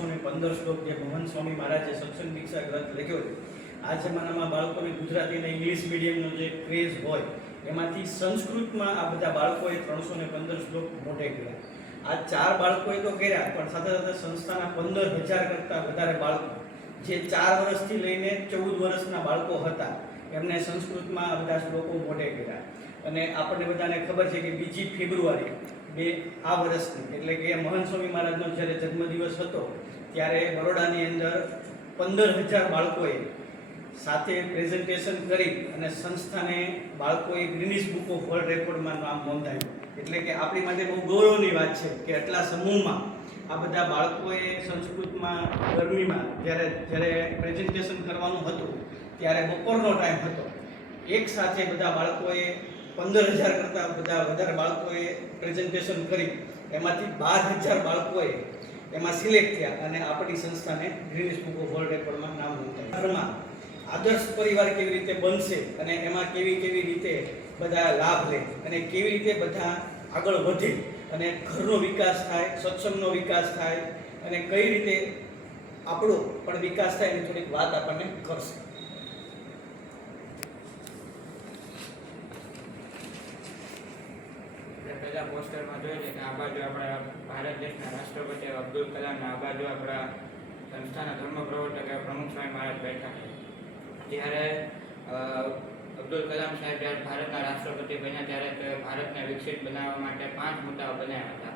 315 શ્લોક જે મોહન સ્વામી મહારાજે સત્સંગ દીક્ષા ગ્રંથ લખ્યો છે. આ જમાનામાં બાળકોને ગુજરાતી અને ઇંગ્લિશ મીડિયમનો જે ક્રેઝ હોય એમાંથી સંસ્કૃતમાં આ બધા બાળકોએ 315 શ્લોક મોઢે કર્યા. આ 4 બાળકોએ તો કર્યા, પણ સાથે સાથે સંસ્થાના 15,000 કરતાં વધારે બાળકો જે 4 વર્ષથી લઈને 14 વર્ષના બાળકો હતા એમને સંસ્કૃતમાં આ બધા શ્લોકો મોઢે કર્યા. અને આપણને બધાને ખબર છે કે 2 ફેબ્રુઆરી આ વર્ષની એટલે કે મહંત સ્વામી મહારાજનો જ્યારે જન્મદિવસ હતો ત્યારે બરોડાની અંદર 15,000 બાળકોએ સાથે પ્રેઝન્ટેશન કરી અને સંસ્થાને બાળકોએ ગ્રીનિસ બુક ઓફ વર્લ્ડ રેકોર્ડમાં નામ નોંધાવ્યું. એટલે કે આપણી માટે બહુ ગૌરવની વાત છે કે આટલા સમૂહમાં આ બધા બાળકોએ સંસ્કૃતમાં ગરમીમાં જ્યારે પ્રેઝન્ટેશન કરવાનું હતું ત્યારે બપોરનો ટાઈમ હતો, એક સાથે બધા બાળકોએ 15,000 કરતાં વધારે બાળકોએ પ્રેઝન્ટેશન કરી. એમાંથી 12,000 બાળકોએ એમાં સિલેક્ટ થયા અને આપણી સંસ્થાને ગ્રીનિસ બુક ઓફ વર્લ્ડ રેકોર્ડમાં નામ નોંધાવ્યું. ઘરમાં આદર્શ પરિવાર કેવી રીતે બનશે અને એમાં કેવી રીતે બધા લાભ લે અને કેવી રીતે બધા આગળ વધે અને ઘરનો વિકાસ થાય, સત્સંગનો વિકાસ થાય અને કઈ રીતે આપણો પણ વિકાસ થાય એની થોડીક વાત આપણને કરશે. પહેલા પોસ્ટરમાં જોઈએ છે કે આ બાજુ આપણા ભારત દેશના રાષ્ટ્રપતિ અબ્દુલ કલામ, આ બાજુ આપણા સંસ્થાના ધર્મ પ્રવર્તક પ્રમુખ સ્વામી મહારાજ બેઠા છે. જ્યારે અબ્દુલ કલામ સાહેબ જ્યારે ભારતના રાષ્ટ્રપતિ બન્યા ત્યારે ભારતને વિકસિત બનાવવા માટે 5 મુદ્દાઓ બનાવ્યા હતા.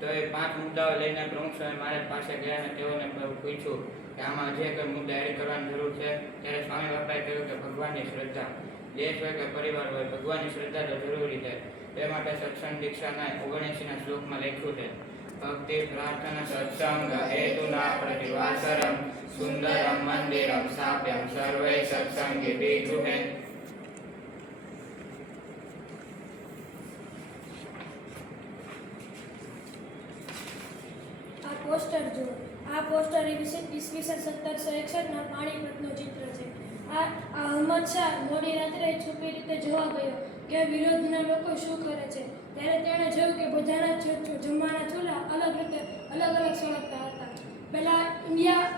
તો એ 5 મુદ્દાઓ લઈને પ્રમુખ સ્વામી મહારાજ પાસે ગયા અને તેઓને પૂછ્યું કે આમાં જે કોઈ મુદ્દા એડ કરવાની જરૂર છે. ત્યારે સ્વામી બાપાએ કહ્યું કે ભગવાનની શ્રદ્ધા, દેશ હોય કે પરિવાર હોય, ભગવાનની શ્રદ્ધા તો જરૂરી છે. તે માટે સત્સંગ દીક્ષાના 79ના શ્લોકમાં લખ્યું છે, ભક્તિ પ્રાર્થના સત્સંગ હેતુના પ્રતિવાસરમ સુંદરમ મંદિરમ સ્થાપ્યમ સર્વે સત્સંગી ગૃહે. આ પોસ્ટર જુઓ. આ પોસ્ટર ઈસવીસન 1761ના પાણીપતનું ચિત્ર છે. આ અહમદ શાહ મોડી રાત્રે છુપી રીતે જોવા ગયો કે વિરોધના લોકો શું કરે છે. ત્યારે તેણે જોયું કે બધાના જમવાના ચૂલા અલગ સળગતા હતા. પહેલાં ઇન્ડિયા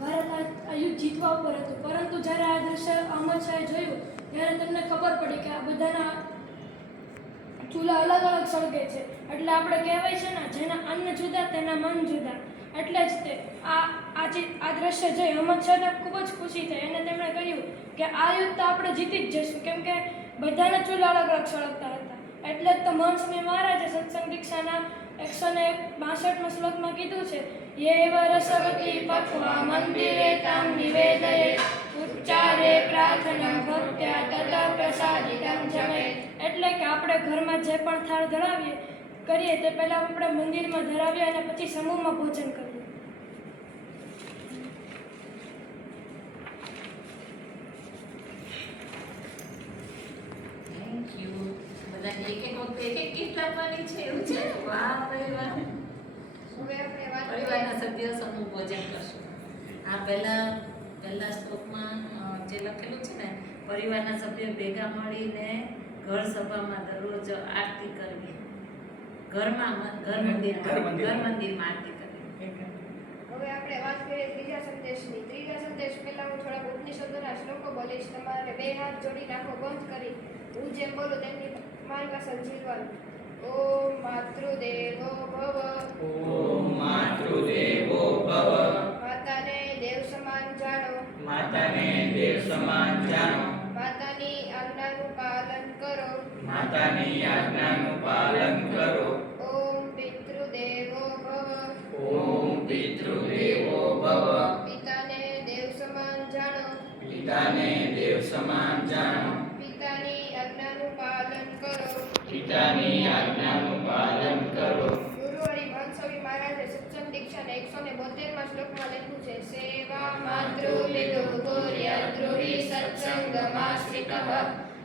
ભારત આ યુદ્ધ જીતવા ઉપર હતું, પરંતુ જ્યારે આ દ્રશ્ય અહમદ શાહે જોયું ત્યારે તેમને ખબર પડી કે આ બધાના ચૂલા અલગ સળગે છે. એટલે આપણે કહેવાય છે ને, જેના અન્ન જુદા તેના મન જુદા. એટલે જ તે આ દ્રશ્ય જોઈ અહમદ શાહને ખૂબ જ ખુશી થઈ અને તેમણે કહ્યું કે આ યુદ્ધ તો આપણે જીતી જ જશું, કેમ કે બધાના ચૂલા અલગ સળગતા હતા. એટલે જ તો મહંત સ્વામી મહારાજે સત્સંગ દીક્ષાના 162માં શ્લોકમાં કીધું છે, યેવ રસવતી પક્વા મંદિરે તામ નિવેદયે ઉચ્ચારે પ્રાર્થના ભક્ત્યા તત પ્રસાદિતમ જમે. એટલે કે આપણે ઘરમાં જે પણ થાળ ધરાવીએ કરીએ તે પહેલાં આપણે મંદિરમાં ધરાવીએ અને પછી સમૂહમાં ભોજન કરીએ. પરિવારના સભ્યો સમૂહ ભોજન કરશું. આ પહેલા શ્લોકમાં જે લખેલું છે ને, પરિવારના સભ્યો ભેગા મળીને ઘર સભામાં દરરોજ આરતી કરવી, ઘર મંદિરમાં આરતી કરવી. હવે આપણે વાત કરીએ ત્રીજા સંદેશની. ત્રીજા સંદેશ પહેલા હું થોડાક ઉપનિષદોના શ્લોકો બોલીશ. તમારે 2 હાથ જોડી નાખો, બંધ કરી હું જેમ બોલું તેમની મારી પાસે જીવવાનું. ઓમ માતૃદેવો ભવ, ઓમ માતૃદેવો ભવ, માતાને દેવ સમાન જાણો, માતાને દેવ સમાન જાણો, માતાની આજ્ઞાનું પાલન કરો, માતાની આજ્ઞાનું પાલન કરો. ઓમ પિતૃદેવો ભવ, ઓમ પિતૃદેવો ભવ, પિતાને દેવ સમાન જાણો, પિતાને દેવ સમાન જાણો, પિતાની આજ્ઞાનું પાલન કરો, પિતાની આજ્ઞાનું પાલન કરો. ગુરુ હરિભક્ત સ્વામી મહારાજે સત્સંગ દીક્ષાના 172માં શ્લોકમાં લખ્યું છે, સેવા માતૃપિતૃ ગુર્યદ્રુહિ સત્સંગમાશ્રિતઃ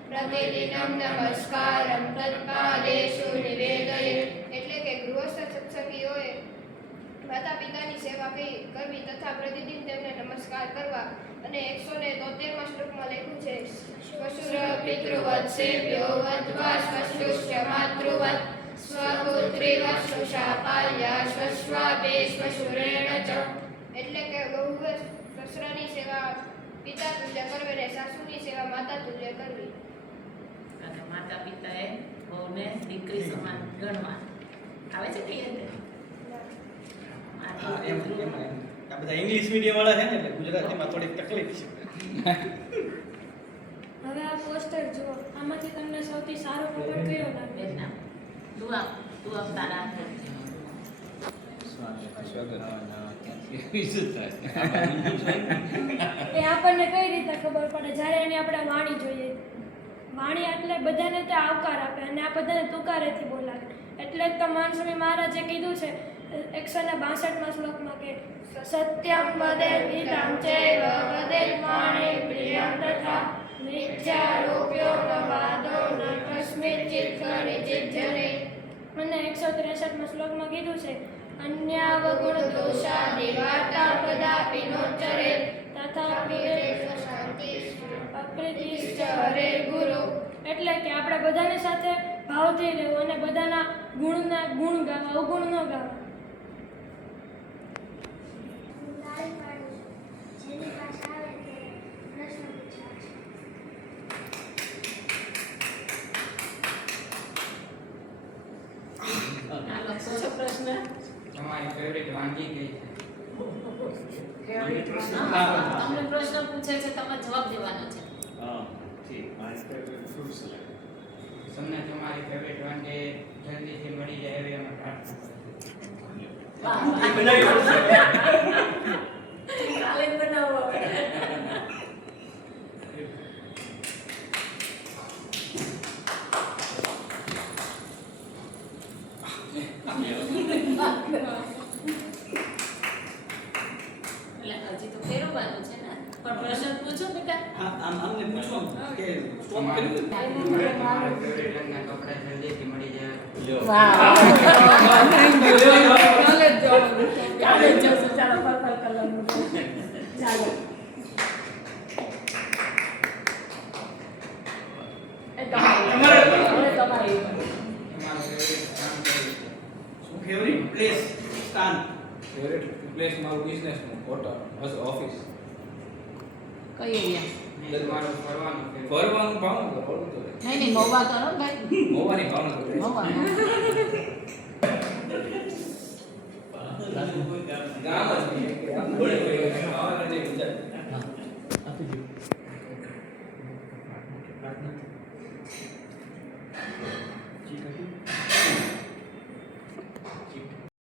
પ્રતિદિનમ નમસ્કારમ તત્પાદેષુ નિવેદયે. એટલે કે ગૃહસ્થ સત્સંગીઓએ માતા પિતાની સેવા કરવી તથા પ્રતિદિન તેમને નમસ્કાર કરવા. અને 173માં શ્લોકમાં લખ્યું છે, શ્વશુર પિતૃવત સેવ્યો વદ્વા શ્વશુશ્ચ માતૃવત સ્વગોત્રેવ શ્વશા પાલ્યા શ્વશ્વાભેશ્વશુરેણ ચ. એટલે કે વહુએ સસરાની સેવા પિતા તુલ્ય કરવી અને સાસુની સેવા માતા તુલ્ય કરવી. અને માતા પિતાએ વહુને દીકરી સમાન ગણવા. આવે છે કઈ રીતે? આ બધા ઇંગ્લિશ મીડિયમ વાળા છે ને એટલે ગુજરાતીમાં થોડીક તકલીફ છે. હવે આ પોસ્ટર જુઓ. આમાંથી તમને સૌથી સારો કપડ કયો લાગે? બેના તું આપ તારા હાથે. એ આપણને કઈ રીતે ખબર પડે? જ્યારે એની આપણે વાણી જોઈએ. વાણી એટલે બધાને તે આવકાર આપે અને આ બધાને તુકારેથી બોલાવે. એટલે જ તો મહાસ્વામી મહારાજે કીધું છે 162માં શ્લોકમાં કે સત્યમ વદેતિતાં ચૈવ વદેત્વાણી પ્રિયં તથા મિથ્યારોપ્યો ન વાદો ન કસ્મિંચિત ગણિચિજ્જને. અને 163માં શ્લોકમાં કીધું છે અન્યાવગુણ દોષાદિ વાર્તા કદાપી નોચરે તથાપિ અપ્રીતિશ્ચ હરે ગુરુ. એટલે કે આપણે બધાની સાથે ભાવથી રહેવું અને બધાના ગુણ ગાવા, અવગુણ ન ગાવા. જેની પાસે આવે તે પ્રશ્ન પૂછાય છે. હાલો, શું છે પ્રશ્ન? તમારી ફેવરિટ વાનગી કઈ છે? તમને પ્રશ્ન પૂછે છે, તમારે જવાબ દેવાનો છે. તમને તમારી ફેવરિટ વાનગી જલ્દીથી મળી જાય એવી અમે પ્રાર્થના કરીએ. વાહ, એ બનાવી પડશે. કાલે જ બનાવો હવે. એટલે હજી તો ફેરવવાનું છે ને, પણ પ્રશ્ન પૂછો બેટા. આમને પૂછો કે સ્ટોપ તમારી કરી તમારા ફેવરિટ રંગના કપડા જલ્દીથી મળી જાય. કાલે જ જશું. ચાલો, પર્પલ કલરનું. ચાલો. એ તમારી. હવે તમારી. તમારું ફેવરિટ કામ કયું છે? શું ફેવરિટ પ્લેસ સ્થાન? ફેવરેટ પ્લેસ મારું બિઝનેસ નું હોટલ ઓફિસ કઈ એરિયા? નહીં, તમારું ફરવાનું favorite. ફરવાનું ભાવનગર ફરવું તો નહીં નહીં, મહુવા કરો ને ભાઈ. મોવાની ભાવનગર મહુવા. ગામ જ